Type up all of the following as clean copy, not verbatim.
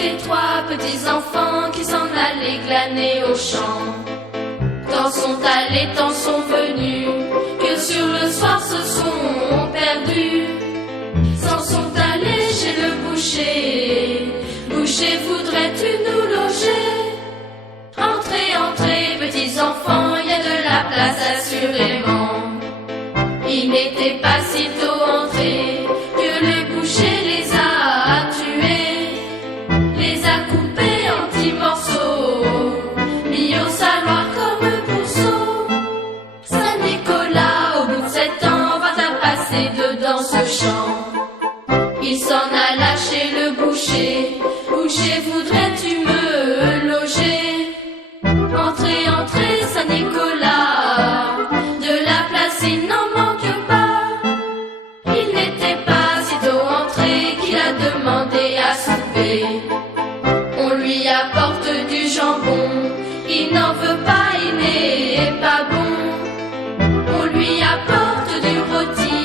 étaient trois petits enfants qui s'en allaient glaner au champ. Tant sont allés, tant sont venus, que sur le soir se sont perdus. S'en sont allés chez le boucher. Boucher, voudrais-tu nous loger? Entrez, entrez, petits enfants, y a de la place assurément. Ils n'étaient pas si tôt entrés que le boucher les a tués, les a coupés en petits morceaux, mis au saloir comme pourceaux. Saint-Nicolas, au bout de 7 ans, va passer dedans ce champ. Il s'en alla chez le boucher. Boucher, voudrais-tu me loger? Entrez, entrez, Saint-Nicolas, de la place il n'en manque pas. Il n'était pas si tôt entré qu'il a demandé à souper. On lui apporte du jambon, il n'en veut pas, il n'est pas bon. On lui apporte du rôti,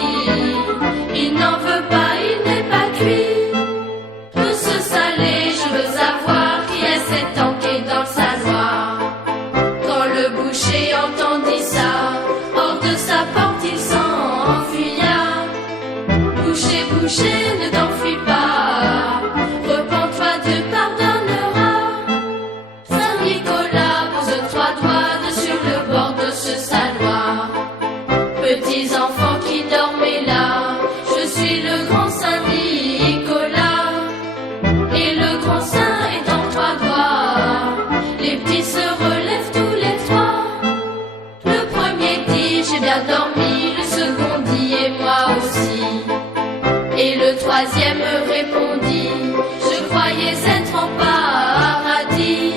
il n'en veut pas, il n'est pas cuit. Monsieur Salé, je veux savoir qui est cet enquête dans le saloir. Quand le boucher entendit ça, hors de sa porte il s'enfuya. Boucher, boucher, ne t'enfuis pas, repens-toi, Dieu pardonnera. Saint-Nicolas pose 3 doigts sur le bord de ce saloir. Petits enfants qui dormaient là, je suis le grand Saint-Nicolas. Et le grand saint est en 3 doigts, les petits se relèvent tous les 3. Le premier dit j'ai bien dormi, le second dit et moi aussi. Et le troisième répondit je croyais être en paradis.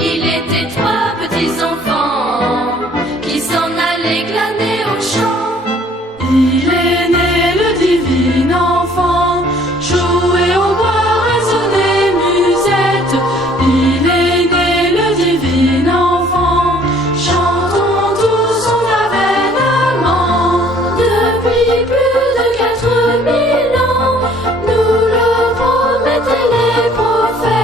Il était 3 petits enfants qui s'en allaient glaner au champ. Il est né le divin enfant, jouer au bois, résonner musette. Il est né le divin enfant, chantons tous son avènement. Depuis plus de 4000 ans, nous le promettaient les prophètes.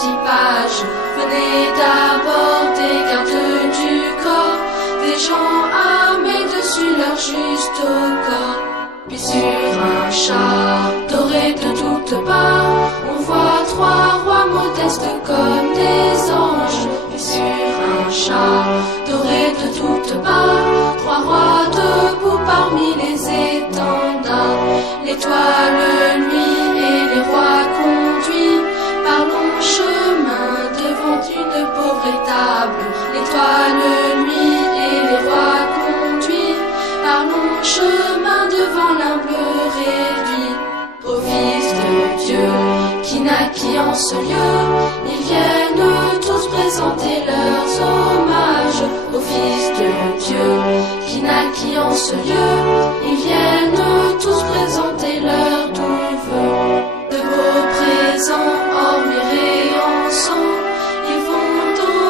petits pages venaient d'abord des gardes du corps, des gens armés dessus leur juste corps. Puis sur un char doré de toutes parts, on voit trois rois modestes comme des anges. Puis sur un char doré de toutes parts, trois rois debout parmi les étendards. L'étoile nuit et les rois conduits par long chemin devant une pauvre étable. L'étoile nuit et les rois conduits par long chemin devant l'humble réduit. Au Fils de Dieu qui naquit en ce lieu, ils viennent tous présenter leurs hommages. Au Fils de Dieu qui naquit en ce lieu, ils viennent tous présenter leurs doux vœux. De beaux présents or myrrhe et encens, ils vont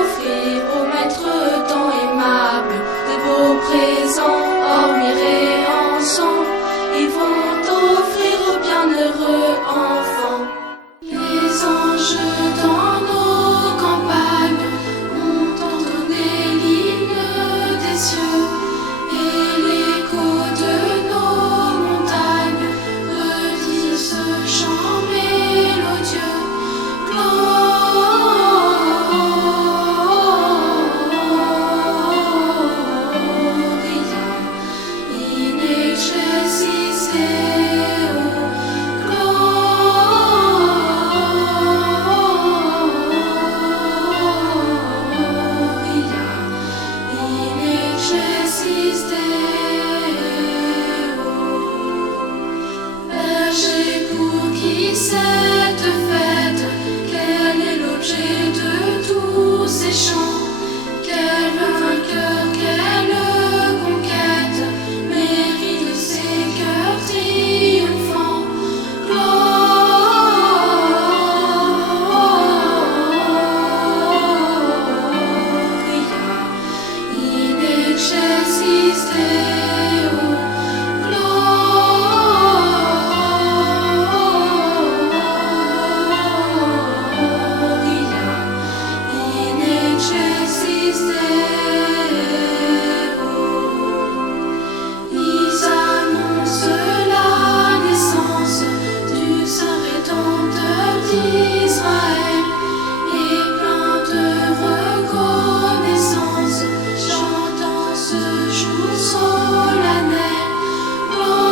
offrir au maître tant aimable. De beaux présents or myrrhe et encens, ils vont offrir au bienheureux enfant. Les anges dans nos campagnes ont entonné l'hymne des cieux, et l'écho de nos montagnes redit ce chant mélodieux. Gloria in excelsis Deo, Gloria in excelsis Deo. Berger, pour qui cette fête, quel est l'objet de tous ces chants? Quel vainqueur, quelle conquête mérite ces cœurs triomphants? Gloria in excelsis Deo, Gloria in excelsis Deo. Ils annoncent la naissance du Saint Rédempteur d'Israël, et plein de reconnaissance, chantant ce jour solennel. Gloria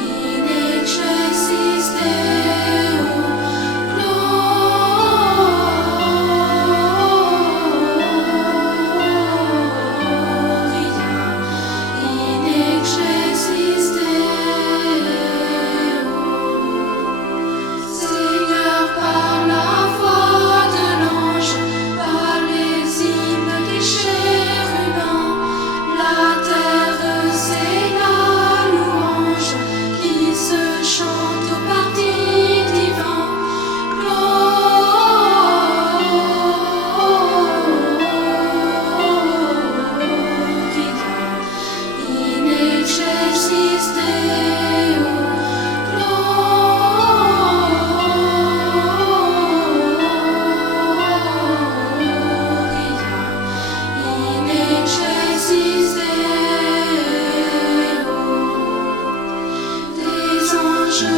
in excelsis Deo, Gloria in excelsis Deo. Seigneur, par la voix de l'ange, par les hymnes des chérubins, la terre c'est la louange qui se chante au paradis divin. Gloria in excelsis Deo, Gloria in excelsis Deo. Des anges